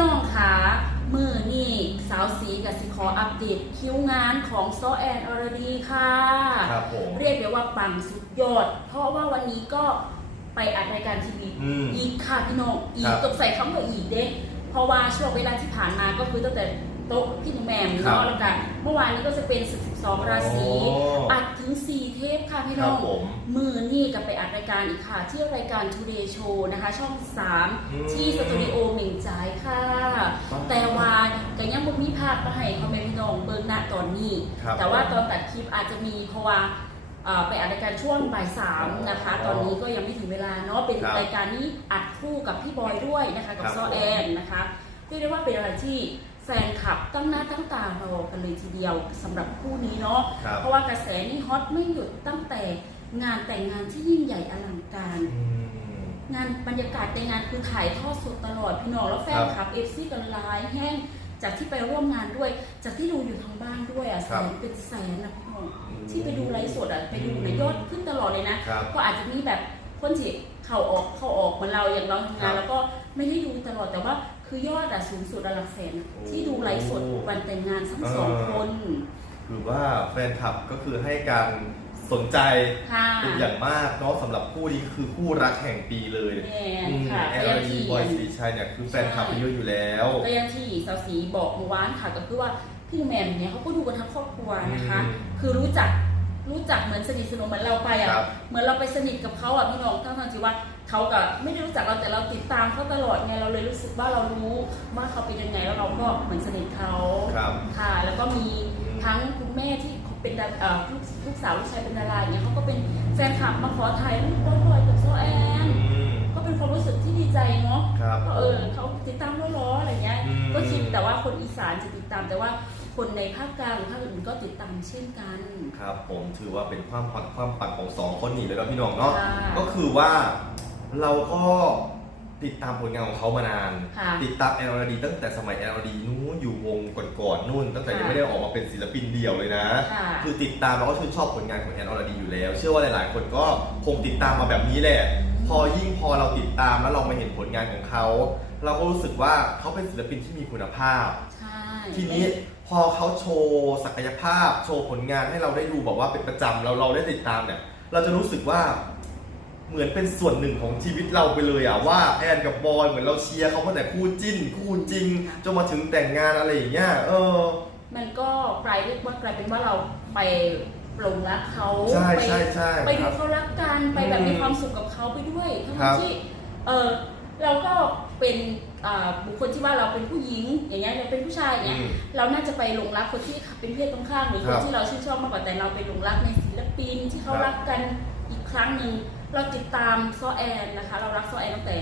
น้องคะมือนี่สาวสีกับสิขออัปเดตคิวงานของโซแอนอรดีค่ะ ครับผม เรียกได้ว่าปังสุดยอด เพราะว่าวันนี้ก็ไปอัดรายการทีวีอืมอีกค่ะพี่น้องอีครักบตกใส่คำว่าอีกเด้เพราะว่าช่วงเวลาที่ผ่านมาก็คือตั้งแต่ โต๊ะพี่หนุ่มแหมมครับ เนาะแล้วกันเมื่อวานนี้ก็จะเป็นศึก12 ราศีโอ้อัดถึง 4 เทปค่ะพี่คน้รัอบง ผม มือนี่กับไปอัดรายการอีกค่ะ ที่รายการ Today Show นะคะ ช่อง อืม3 ที่สตูดิโอเหม่งจ่ายค่ะแต่ว่าก็ยังบ่มีภาพมาให้พ่อแม่พี่น้องเบิ่งณตอนนี้ ครับแต่ว่าตอนตัดคลิปอาจจะมีเพราะว่าเอ่อไปอัดรายการช่วงบ่ายสามนะคะอ๋อตอนนี้ก็ยังไม่ถึงเวลาเนาะเป็นครับรายการนี้อัดคู่กับพี่บอยด้วยนะคะ กับครับ ซอแอนนะคะเรียกได้ว่าเป็นอะไรที่ แฟนคลับตั้งหน้าตั้งตารอกันเลยทีเดียวสำหรับคู่นี้เนาะครับ เพราะว่ากระแสนี่ฮอตไม่หยุดตั้งแต่งานแต่งงานที่ยิ่งใหญ่อลังการ อืม งานบรรยากาศในงานคือถ่ายทอดสดตลอดพี่น้องแล้วแฟนคลับเอฟซีกันไลน์แห้งจากที่ไปร่วมงานด้วย จากที่ดูอยู่ทางบ้านด้วยอะแสครับ นเป็นแสนนะพี่น้องอืมที่ไปดูไลฟ์สดอะไปดูในยอดขึ้นตลอดเลยนะ ครับ ก็อาจจะมีแบบคนที่เข้าออกเข้าออกเหมือนเราอย่างเราทำครังานบแล้วก็ไม่ได้ดูตลอดแต่ว่า คือยอดอะสูงสุดอะหลักแสนอะโอ้ที่ดูไลฟ์สดวันแต่งงานทั้งสองเออคน คือว่าแฟนคลับก็คือให้การสนใจค่ะเป็นอย่างมากเนาะสำหรับคู่นี้คือคู่รักแห่งปีเลยแม่อืมค่ะแอก็ลยังดีที่บอยสีชัยเนี่ยคือแฟนคลับเยอะอยู่แล้วก็อย่างที่สาวสีบอกเมื่อวานค่ะก็คือว่าพี่แหมมเนี่ยเขาก็ดูกันทั้งครอบครัวนะคะอืมคือรู้จักรู้จักเหมือนสนิทสนมเหมือนเราไปอะครับเหมือนเราไปสนิทกับเขาอะพี่น้องทั้งทที่ว่า เขากับไม่ได้รู้จักเราแต่เราติดตามเขาตลอดไงเราเลยรู้สึกว่าเรารู้ว่าเขาเป็นยังไงแล้วเราก็เหมือนสนิทเขาครับค่ะแล้วก็มีอืมทั้งคุณแม่ที่เป็นดาเอ่อลูกลูกสาวลูกชายเป็นดาราอย่างเงี้ยเขาก็เป็นแฟนคลับมาขอถ่ายรูปบ่อยๆกับโซแอนอืมก็เป็นความรู้สึกที่ดีใจเนาะครับก็เออเขาติดตามล้อๆอะไรเงี้ยอืมก็คิดแต่ว่าคนอีสานจะติดตามแต่ว่าคนในภาคกลางหรือภาคอื่นก็ติดตามเช่นกัน ครับ ผมถือว่าเป็นความปังความปังของสองคนนี้เลยนะพี่น้องเนาะค่ะก็คือว่า เราก็ติดตามผลงานของเขามานาน ค่ะ ติดตาม LRD ตั้งแต่สมัย LRD นู้นอยู่วงก่อนๆนู่น ตั้งแต่ยังค่ะไม่ได้ออกมาเป็นศิลปินเดี่ยวเลยนะ ค่ะ คือติดตามแล้วก็ชื่นชอบผลงานของ LRD อยู่แล้ว เชื่อว่าหลาย ๆ คนก็คงติดตามมาแบบนี้แหละ พอยิ่งพอเราติดตามแล้วเรามาเห็นผลงานของเขา เราก็รู้สึกว่าเขาเป็นศิลปินที่มีคุณภาพ ใช่ ทีนี้พอเขาโชว์ศักยภาพ โชว์ผลงานให้เราได้ดูแบบว่าเป็นประจำเราเราได้ติดตามเนี่ย เราจะรู้สึกว่า เหมือนเป็นส่วนหนึ่งของชีวิตเราไปเลยอะว่าแอนกับบอยเหมือนเราเชียร์เขาตั้งแต่คู่จิ้น คู่จริงจนมาถึงแต่งงานอะไรอย่างเงี้ยเออ มันก็กลายเรียกว่ากลายเป็นว่าเราไปหลงรักเขาใช่ไปใช่ใช่ไปดูครับเขารักกันไปแบบอืมมีความสุขกับเขาไปด้วยทั้งครับที่เออเราก็เป็นอ่าบุคคลที่ว่าเราเป็นผู้หญิงอย่างเงี้ยเราเป็นผู้ชายอย่างเงี้ยอืมเราน่าจะไปหลงรักคนที่เป็นเพศตรงข้ามหรือคครันบที่เราชื่นชอบมากกว่าแต่เราไปหลงรักในศิลปินที่เขาครับรักกันอีกครั้งหนึ่ง เราติดตามซอแอนนะคะ เรารักซอแอนตั้งแต่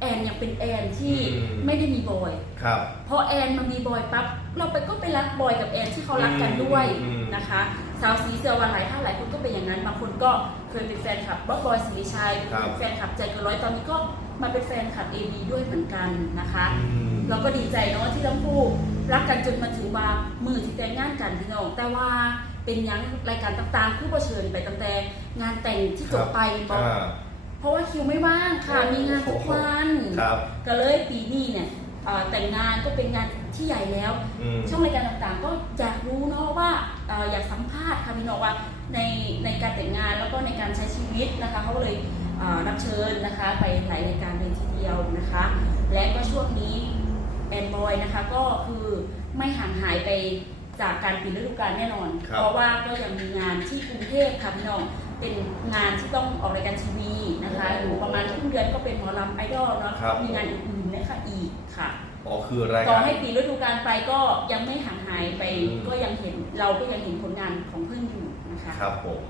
แอนยังเป็นแอนที่อืม ไม่ได้มีบอย ครับ พอแอนมามีบอยปั๊บเราไปก็ไปรักบอยกับแอนที่เขารักกันด้วยอืม นะคะ สาวสีเสือวันหลายท่านหลายคนก็เป็นอย่างนั้นบางคนก็เคยเป็นแฟนคลับบอยบอยสิริชัยครับเป็นแฟนคลับใจเกินร้อยตอนนี้ก็ มาเป็นแฟนคลับเอดีด้วยเหมือนกันนะคะอืมเราก็ดีใจเนาะที่ทั้งคู่รักกันจนมาถึงว่ามือที่แต่งงานกันพี่น้อง แต่ว่าเป็นหยังรายการต่างๆคือบ่เชิญไปตั้งแต่งานแต่งที่จบไปบออ่าเพราะว่าคิวไม่ว่างค่ะมีงานทุกวันครับก็เลยปีนี้เนี่ยเอ่อแต่งงานก็เป็นงานที่ใหญ่แล้วอืมช่องรายการต่างๆ ก็อยากรู้เนาะว่าเอ่ออยากสัมภาษณ์ค่ะพี่น้องว่าในในการแต่งงานแล้วก็ในการใช้ชีวิตนะคะเขาก็เลยเอ่อ รับเชิญนะคะ ไปหลายรายการเลยทีเดียวนะคะ และก็ช่วงนี้แอนบอยนะคะก็คือไม่ห่างหายไปจากการปิดฤดูกาลแน่นอน ครับ เพราะว่าก็ยังมีงานที่กรุงเทพค่ะพี่น้องเป็นงานที่ต้องออกรายการทีวีนะคะอยู่ประมาณครึ่งเดือนก็เป็นหมอลำไอดอลเนาะครับ มีงานอื่นๆนะคะอีกค่ะอ๋อคือรายต่อการให้ปีฤดูกาลไปก็ยังไม่ห่างหายไป อืม ก็ยังเห็นเราก็ยังเห็นผลงานของเพื่อนอยู่นะคะ ครับผม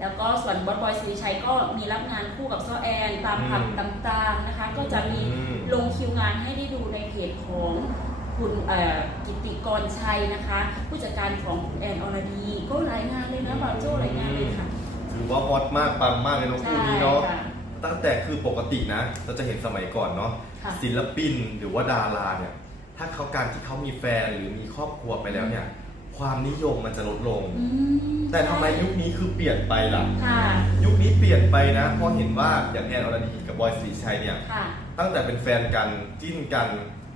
แล้วก็ส่วนบอสบอยสิริชัยก็มีรับงานคู่กับซ้อแอนตามผับอืมต่างๆนะคะ ก็จะมีอืมลงคิวงานให้ได้ดูในเพจของคุณเอ่อกิติกรชัยนะคะ ผู้จัดการของคุณแอนอรดีก็รายงานเลยนะบางโจ้รายงานเลยค่ะถือว่าฮอตมากปังมากเลยเน้องใช่คู่นี้เนาะค่ะตั้งแต่คือปกตินะ เราจะเห็นสมัยก่อนเนาะค่ะศิลปินหรือว่าดาราเนี่ยถ้าเขาการที่เขามีแฟนหรือมีครอบครัวไปแล้วเนี่ย ความนิยมมันจะลดลงอืมแต่ทำไมยุคนี้คือเปลี่ยนไปล่ะ ค่ะ ยุคนี้เปลี่ยนไปนะ เพราะเห็นว่าอย่างแอนอรดีกับบอยศรีชัยเนี่ย ค่ะ ตั้งแต่เป็นแฟนกันจิ้นกัน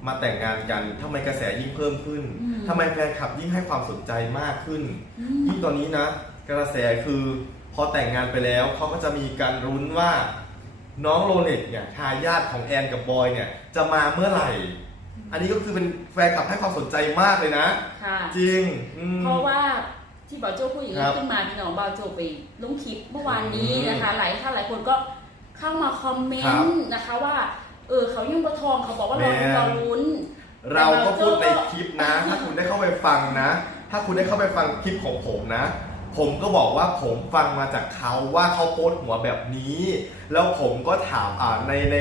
มาแต่งงานกันทำไมกระแสยิ่งเพิ่มขึ้นอืมทำไมแฟนคลับยิ่งให้ความสนใจมากขึ้น อืม ยิ่งตอนนี้นะ กระแสคือพอแต่งงานไปแล้วเขาก็จะมีการรุ้นว่า น้องโรเล็กเนี่ยทายาทของแอนกับบอยเนี่ยจะมาเมื่อไหร่ อันนี้ก็คือเป็นแฟนคลับให้ความสนใจมากเลยนะ ค่ะ จริงอืม เพราะว่าที่บอโจพูดอย่างครันี้บขึ้นมาพี่น้องบอโจไปลงคลิปเมื่อวานนี้อืมนะคะ หลายท่านหลายคนก็เข้ามาคอมเมครันบต์นะคะว่า เออเขายุ่งประทองเขาบอกว่าแม่เราเราลุ้น เราก็พูดในคลิปนะ ถ้าคุณได้เข้าไปฟังนะ ถ้าคุณได้เข้าไปฟังคลิปของผมนะ ผมก็บอกว่าผมฟังมาจากเขาว่าเขาโพสต์หัวแบบนี้ แล้วผมก็ถามอ่าในใน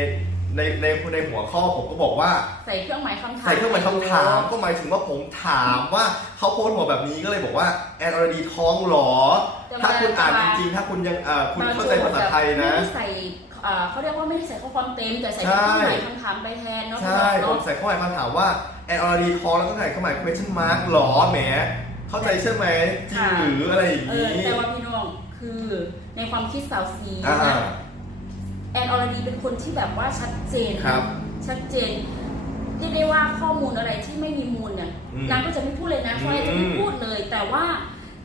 ในในในหัวข้อผมก็บอกว่า ใส่เครื่องหมายคำถามใส่เครื่องหมายคำถามก็หมายถึงว่าผมถามว่าเขาโพสต์หัวแบบนี้ก็เลยบอกว่าแอนอรดีท้องเหรอ ถ้าคุณอ่านจริงๆ ถ้าคุณยังอ่าคุณเข้าใจภาษาไทยนะ ไม่ได้ใส่อ่าเขาเรียกว่าไม่ได้ใส่ข้อความเต็มแต่ใส่ใช่เครื่องหมายคำถามไปแทนเนาะใช่พี่ผน้องมเนาะใส่ข้อหมายคำถามว่าแอนอรดีท้องแล้วก็ใส่ข้อหมาย question mark หรอแหม เข้าใจใช่ไหมจริงหรืออะไรอย่างเอนี้อแต่ว่าพี่น้องคือในความคิดสาวซีอ่านะแอนอรดีเป็นคนที่แบบว่าชัดเจนครับ ชัดเจนเรียกได้ว่าข้อมูลอะไรที่ไม่มีมูลเนี่ยอืมนางก็จะไม่พูดเลยนะอืมฟอยจะไม่พูดเลย แต่ว่า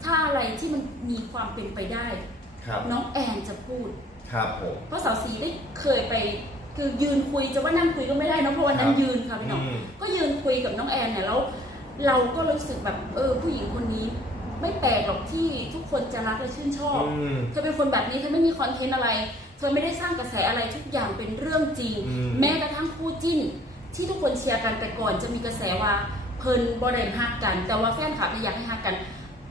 ถ้าอะไรที่มันมีความเป็นไปได้ ครับน้องแอนจะพูด ครับผม เพราะสาวสีได้เคยไปคือยืนคุยจะว่านั่งคุยก็ไม่ได้เนอะเพราะวันนั้คนรับยืนค่ะพี่น้องอืม ก็ยืนคุยกับน้องแอนเนี่ยแล้วเราก็รู้สึกแบบเออผู้หญิงคนนี้ ไม่แปลกหรอกที่ทุกคนจะรักและชื่นชอบ อืม เธอเป็นคนแบบนี้เธอไม่มีคอนเทนต์อะไรเธอไม่ได้สร้างกระแสอะไรทุกอย่างเป็นเรื่องจริง อืม แม้กระทั่งคู่จิ้น ที่ทุกคนเชียร์กันแต่ก่อนจะมีกระแสว่าเพิ่นบอดเดนฮักกัน แต่ว่าแฟนคลับเนี่ยอยากให้ฮักกัน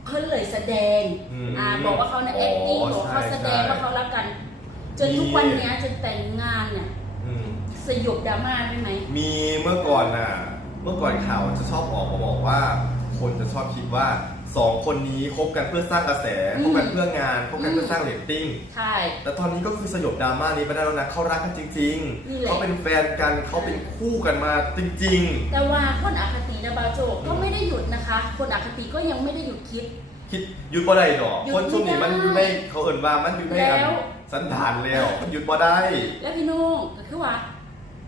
เพิ่นเลยแสดงอืมอ่าบอกว่าเขาเนี่ยอ๋อ acting บอกว่าเขาแสดงใช่ ว่าเขารักกัน จนทุกวันเนี้ยจนแต่งงานเนี่ยอืม สยบดราม่าได้ไหม มีเมื่อก่อนน่ะ เมื่อก่อนข่าวจะชอบออกมาบอกว่า คนจะชอบคิดว่า สองคนนี้คบกันเพื่อสร้างกระแสอืมคบกันเพื่องานคบกันเพื่อมสร้างเรตติ้งใช่ แต่ตอนนี้ก็คือสยบดราม่านี้ไปได้แล้วนะเขารักกันจริงนี่ๆแหละ เขาเป็นแฟนกันเขาเป็นคู่กันมาจริง แต่ว่าคนอคตินะบาโจก็ไม่ได้หยุดนะคะ คนอคติก็ยังไม่ได้หยุดคิด ๆ คิดหยุดบ่ได้ดอก หยุดคนช่วงนี้มันไม่อยู่ได้ในเขาเอิ่นว่ามันอยู่ในแล้ว สันดานแล้วมันหยุดบ่ได้ แล้วพี่โน่งก็คือว่า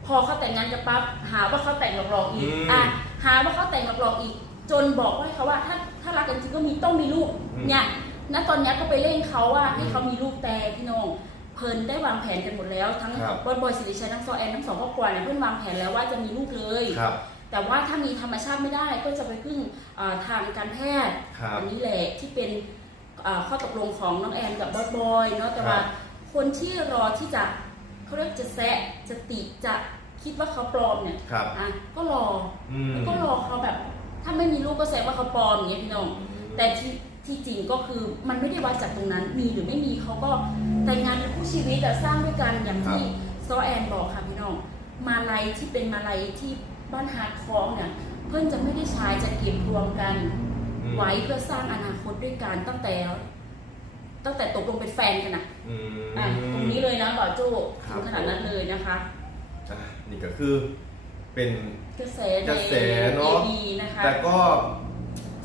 พอเขาแต่งงานกันปั๊บหาว่าเขาแต่งหลอกๆอีกอืม อะหาว่าเขาแต่งหลอกๆอีก จนบอกว่าเขาว่าถ้าถ้ารักกันจริงก็มีต้องมีลูกอืมเนี่ยณตอนเนี้ยก็ไปเร่งเขาว่าให้อืมเขามีลูกแต่พี่โน่งเพิ่นได้วางแผนกันหมดแล้วทั้งครับบอยบอยสิริชัยทั้งซอแอนทั้งสองครอบครัวเนี่ยเพิ่นวางแผนแล้วว่าจะมีลูกเลยครับแต่ว่าถ้ามีธรรมชาติไม่ได้ก็จะไปพึ่งเอ่อทางการแพทย์ครับอันี้แหละที่เป็นเอ่อข้อตกลงของน้องแอนกับบอยบอยเนาะแต่ว่าครับคนที่รอที่จะเขาเรียกจะแซะจะติจะคิดว่าเขาปลอมเนี่ยครับอะก็รออืมแล้วก็รอเขาแบบ ถ้าไม่มีลูกก็แสดงว่าเขาปลอมอย่างเงี้ยพี่น้อง แต่ที่ที่จริงก็คือมันไม่ได้วัดจากตรงนั้น มีหรือไม่มีเขาก็แต่งงานเป็นคู่ชีวิตแต่สร้างด้วยกันอย่างที่ซอแอนบอกค่ะพี่น้อง มาลัยที่เป็นมาลัยที่บ้านฮาร์ดคองเนี่ยเพื่อนจะไม่ได้ใช้จะเก็บรวมกันอืมไว้เพื่อสร้างอนาคตด้วยกันตั้งแต่ ตั้งแต่ตกลงเป็นแฟนกันนะอืมอะตรงนี้เลยนะบ่าวโจ้ครัถึบงขนาดนั้นเลยนะคะอะนี่ก็คือ เป็นกระแสกระแสเนอะดีนะคะ แต่ก็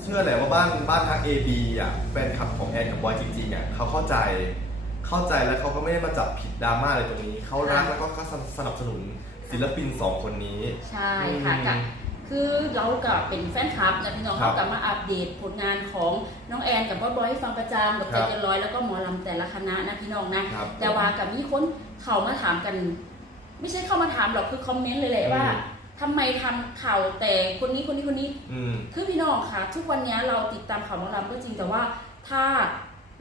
เชื่อแหละว่าบ้านบ้านทัก AB อะแฟนคลับของแอนกับบอยจริงๆอะเขาเข้าใจเข้าใจแล้วเขาก็ไม่ได้มาจับผิดดราม่าอะไรตรงนี้ เขารักแล้วก็เขาสนับสนุนศิลปินสองคนนี้ ใช่ค่ะอืมกับคือเรากับเป็นแฟนคลับนะพี่น้องครับเขากลับมาอัปเดตผลงานของน้องแอนกับบอยบอยให้ฟังประจำกับคใจรับเกันร้อยแล้วก็หมอลำแต่ละคณะนะพี่น้องนะครับแต่ว่ากับมีคนเขามาถามกัน ไม่ใช่เข้ามาถามหรอกคือคอมเมนต์เลยแหละว่า อืม ทำไมทำข่าวแต่คนนี้คนนี้คนนี้ อืม คือพี่น้องค่ะ ทุกวันนี้เราติดตามข่าวหมอลำก็จริงแต่ว่าถ้า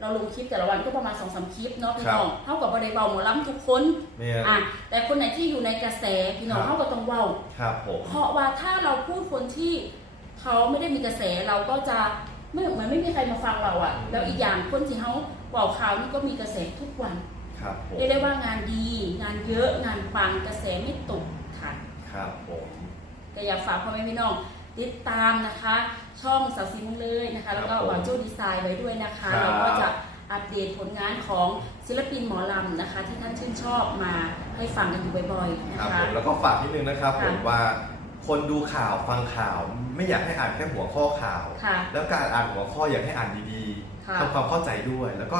เราลงคลิปแต่ละวันก็ประมาณสองสามคลิปเนาะพี่น้องเท่ากับว่าได้เบาหมอลำทุกคนเนี่ยอะแต่คนไหนที่อยู่ในกระแสพี่น้องครับเท่ากับต้องเว้า ครับผมเพราะว่าถ้าเราพูดคนที่เขาไม่ได้มีกระแสเราก็จะไม่เหมือนไม่มีใครมาฟังเราอะแล้วอีกอย่างคนที่เขาบอกข่าวนี่ก็มีกระแสทุกวันครับผมเรียกได้ว่างานดี งานเยอะงานปังกระแสไม่ตก ค่ะครับผมก็อยากฝากพ่อแม่พี่น้องติดตามนะคะ ช่องสาวซีมุงเลยนะคะ แล้วก็วาโจดีไซน์ไว้ด้วยนะคะเราก็จะอัปเดตผลงานของศิลปินหมอลำนะคะ ที่ท่านชื่นชอบมาให้ฟังกันอยู่บ่อยๆคนะรับผคะมแล้วก็ฝากนิดนึงนะครับค่ะผมว่าคนดูข่าวฟังข่าว ไม่อยากให้อ่านแค่หัวข้อข่าวค่ะแล้วการอ่านหัวข้ออยากให้อ่านดีค่ะๆทำความเข้าใจด้วย แล้วก็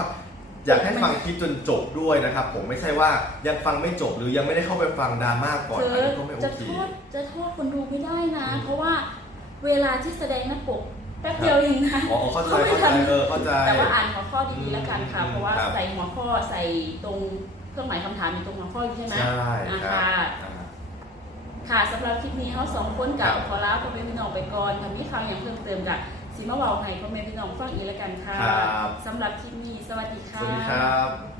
อยากให้ฟังคลิปจนจบด้วยนะครับ ผมไม่ใช่ว่ายังฟังไม่จบหรือยังไม่ได้เข้าไปฟังดราม่าก่อนเธอันอนี้ก็ไม่โอจะเค โทษจะโทษคนดูไม่ได้นะ อืม เพราะว่าเวลาที่แสดงหน้าปกแป๊บเดียวเองนะอ๋อเข้าใจเขาไม่เข้าใจทำเออเข้าใจ แต่ว่าอ่านหัวข้อดีๆแล้วกันค่ะ อืมเพราะว่าครับ ใส่หัวข้อใส่ตรงเครื่องหมายคำถามอยู่ตรงหัวข้ออยู่ใช่ไหม ใช่นะครัคะบอ่าค่ะสำหรับคลิปนี้เขาสองคนกับครับ ขอลาพ่อแม่พี่น้องไปก่อนถ้ามีฟังอย่างเพิ่มเติมกับ สีมาเบาให้พ่อแม่พี่น้องฟังอีกแล้วกันค่ะครับ สำหรับคลิปนี้สวัสดีสค่ะ วัสดีครับ